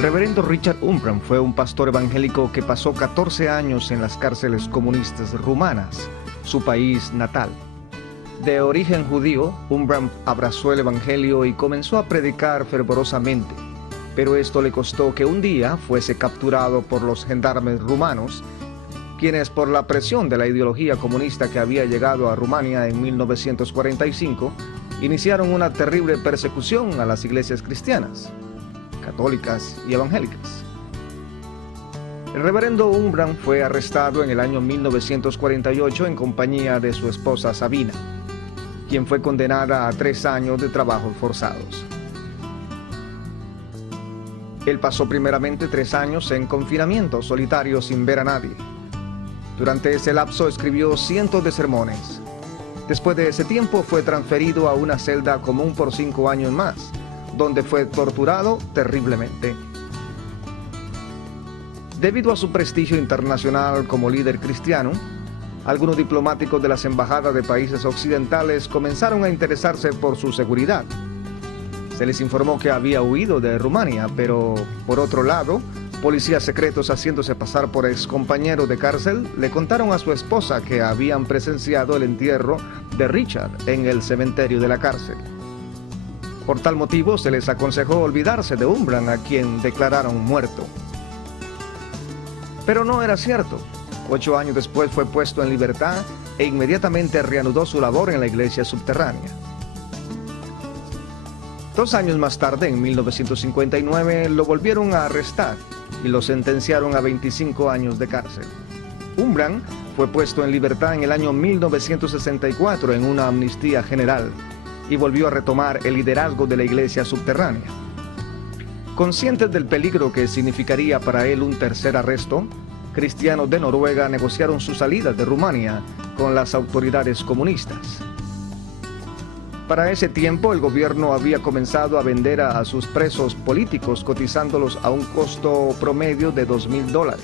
El reverendo Richard Umbram fue un pastor evangélico que pasó 14 años en las cárceles comunistas rumanas, su país natal. De origen judío, Umbram abrazó el evangelio y comenzó a predicar fervorosamente, pero esto le costó que un día fuese capturado por los gendarmes rumanos, quienes por la presión de la ideología comunista que había llegado a Rumania en 1945, iniciaron una terrible persecución a las iglesias cristianas, católicas y evangélicas. El reverendo Umbram fue arrestado en el año 1948 en compañía de su esposa Sabina, quien fue condenada a 3 años de trabajos forzados. Él pasó primeramente 3 años en confinamiento solitario sin ver a nadie. Durante ese lapso escribió cientos de sermones. Después de ese tiempo fue transferido a una celda común por 5 años más, donde fue torturado terriblemente. Debido a su prestigio internacional como líder cristiano, algunos diplomáticos de las embajadas de países occidentales comenzaron a interesarse por su seguridad. Se les informó que había huido de Rumania, pero por otro lado, policías secretos haciéndose pasar por excompañeros de cárcel le contaron a su esposa que habían presenciado el entierro de Richard en el cementerio de la cárcel. Por tal motivo, se les aconsejó olvidarse de Umbram, a quien declararon muerto. Pero no era cierto. 8 años después fue puesto en libertad e inmediatamente reanudó su labor en la iglesia subterránea. 2 años más tarde, en 1959, lo volvieron a arrestar y lo sentenciaron a 25 años de cárcel. Umbram fue puesto en libertad en el año 1964 en una amnistía general y volvió a retomar el liderazgo de la iglesia subterránea. Conscientes del peligro que significaría para él un tercer arresto, cristianos de Noruega negociaron su salida de Rumania con las autoridades comunistas. Para ese tiempo, el gobierno había comenzado a vender a sus presos políticos, cotizándolos a un costo promedio de $2,000,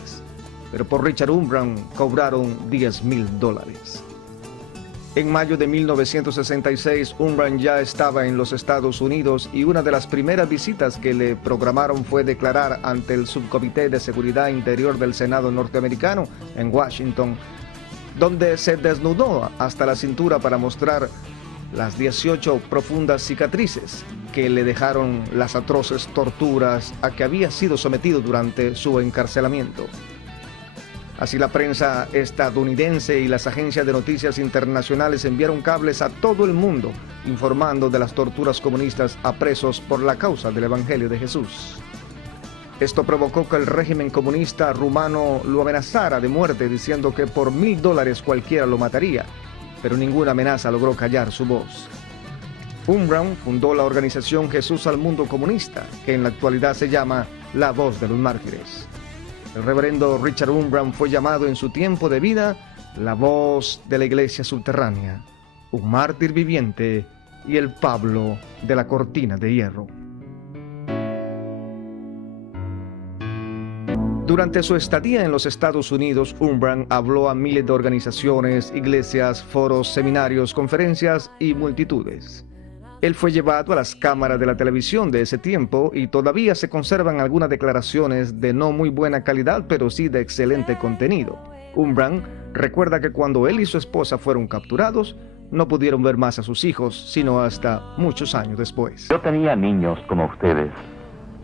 pero por Richard Umbram cobraron $10,000. En mayo de 1966, Umbram ya estaba en los Estados Unidos y una de las primeras visitas que le programaron fue declarar ante el Subcomité de Seguridad Interior del Senado norteamericano en Washington, donde se desnudó hasta la cintura para mostrar las 18 profundas cicatrices que le dejaron las atroces torturas a que había sido sometido durante su encarcelamiento. Así la prensa estadounidense y las agencias de noticias internacionales enviaron cables a todo el mundo informando de las torturas comunistas a presos por la causa del Evangelio de Jesús. Esto provocó que el régimen comunista rumano lo amenazara de muerte diciendo que por $1,000 cualquiera lo mataría, pero ninguna amenaza logró callar su voz. Umbram fundó la organización Jesús al Mundo Comunista, que en la actualidad se llama La Voz de los Mártires. El reverendo Richard Umbram fue llamado en su tiempo de vida la voz de la iglesia subterránea, un mártir viviente y el Pablo de la cortina de hierro. Durante su estadía en los Estados Unidos, Umbram habló a miles de organizaciones, iglesias, foros, seminarios, conferencias y multitudes. Él fue llevado a las cámaras de la televisión de ese tiempo y todavía se conservan algunas declaraciones de no muy buena calidad, pero sí de excelente contenido. Umbram recuerda que cuando él y su esposa fueron capturados, no pudieron ver más a sus hijos, sino hasta muchos años después. Yo tenía niños como ustedes.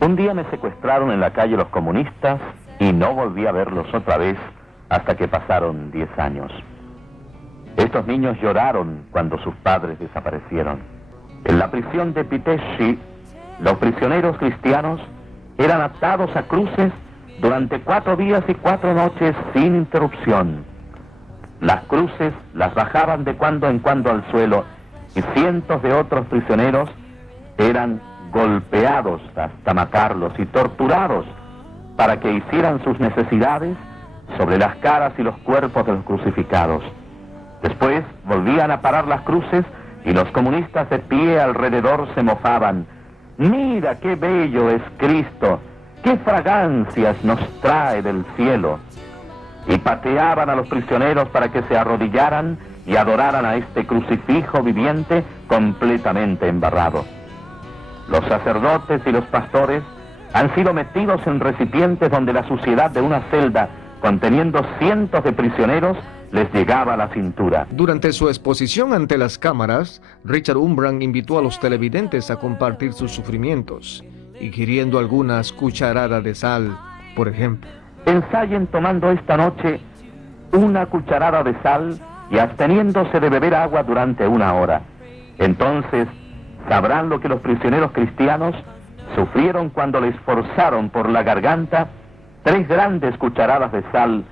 Un día me secuestraron en la calle los comunistas y no volví a verlos otra vez hasta que pasaron 10 años. Estos niños lloraron cuando sus padres desaparecieron. En la prisión de Pitești, los prisioneros cristianos eran atados a cruces durante 4 días y 4 noches sin interrupción. Las cruces las bajaban de cuando en cuando al suelo y cientos de otros prisioneros eran golpeados hasta matarlos y torturados para que hicieran sus necesidades sobre las caras y los cuerpos de los crucificados. Después volvían a parar las cruces y los comunistas de pie alrededor se mofaban. Mira qué bello es Cristo, qué fragancias nos trae del cielo. Y pateaban a los prisioneros para que se arrodillaran y adoraran a este crucifijo viviente completamente embarrado. Los sacerdotes y los pastores Han sido metidos en recipientes donde la suciedad de una celda, conteniendo cientos de prisioneros, les llegaba a la cintura. Durante su exposición ante las cámaras, Richard Umbran invitó a los televidentes a compartir sus sufrimientos, ingiriendo algunas cucharadas de sal, por ejemplo. Ensayen tomando esta noche una cucharada de sal y absteniéndose de beber agua durante 1 hora. Entonces sabrán lo que los prisioneros cristianos sufrieron cuando les forzaron por la garganta 3 grandes cucharadas de sal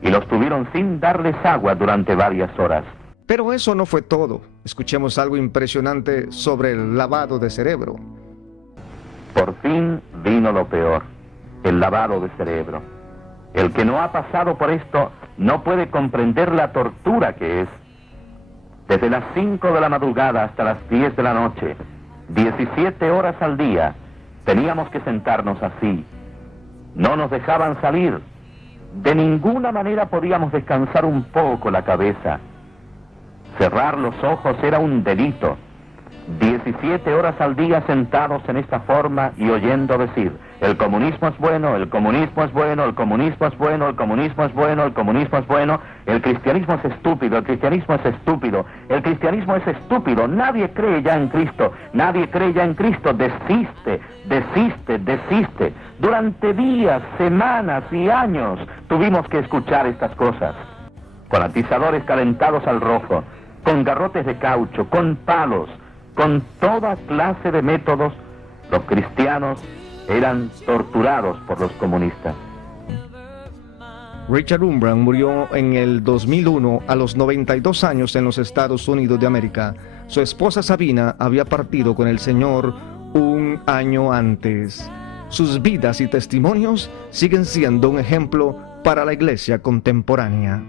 y los tuvieron sin darles agua durante varias horas. Pero eso no fue todo. Escuchemos algo impresionante sobre el lavado de cerebro. Por fin vino lo peor, el lavado de cerebro. El que no ha pasado por esto no puede comprender la tortura que es. Desde las 5 de la madrugada hasta las 10 de la noche, 17 horas al día, teníamos que sentarnos así. No nos dejaban salir. De ninguna manera podíamos descansar un poco la cabeza. Cerrar los ojos era un delito. 17 horas al día sentados en esta forma y oyendo decir: el comunismo es bueno, el comunismo es bueno, el comunismo es bueno, el comunismo es bueno, el comunismo es bueno, el cristianismo es estúpido, el cristianismo es estúpido, el cristianismo es estúpido, nadie cree ya en Cristo, nadie cree ya en Cristo, desiste, desiste, desiste. Durante días, semanas y años tuvimos que escuchar estas cosas, con atizadores calentados al rojo, con garrotes de caucho, con palos, con toda clase de métodos. Los cristianos eran torturados por los comunistas. Richard Umbran murió en el 2001 a los 92 años en los Estados Unidos de América. Su esposa Sabina había partido con el Señor 1 año antes. Sus vidas y testimonios siguen siendo un ejemplo para la iglesia contemporánea.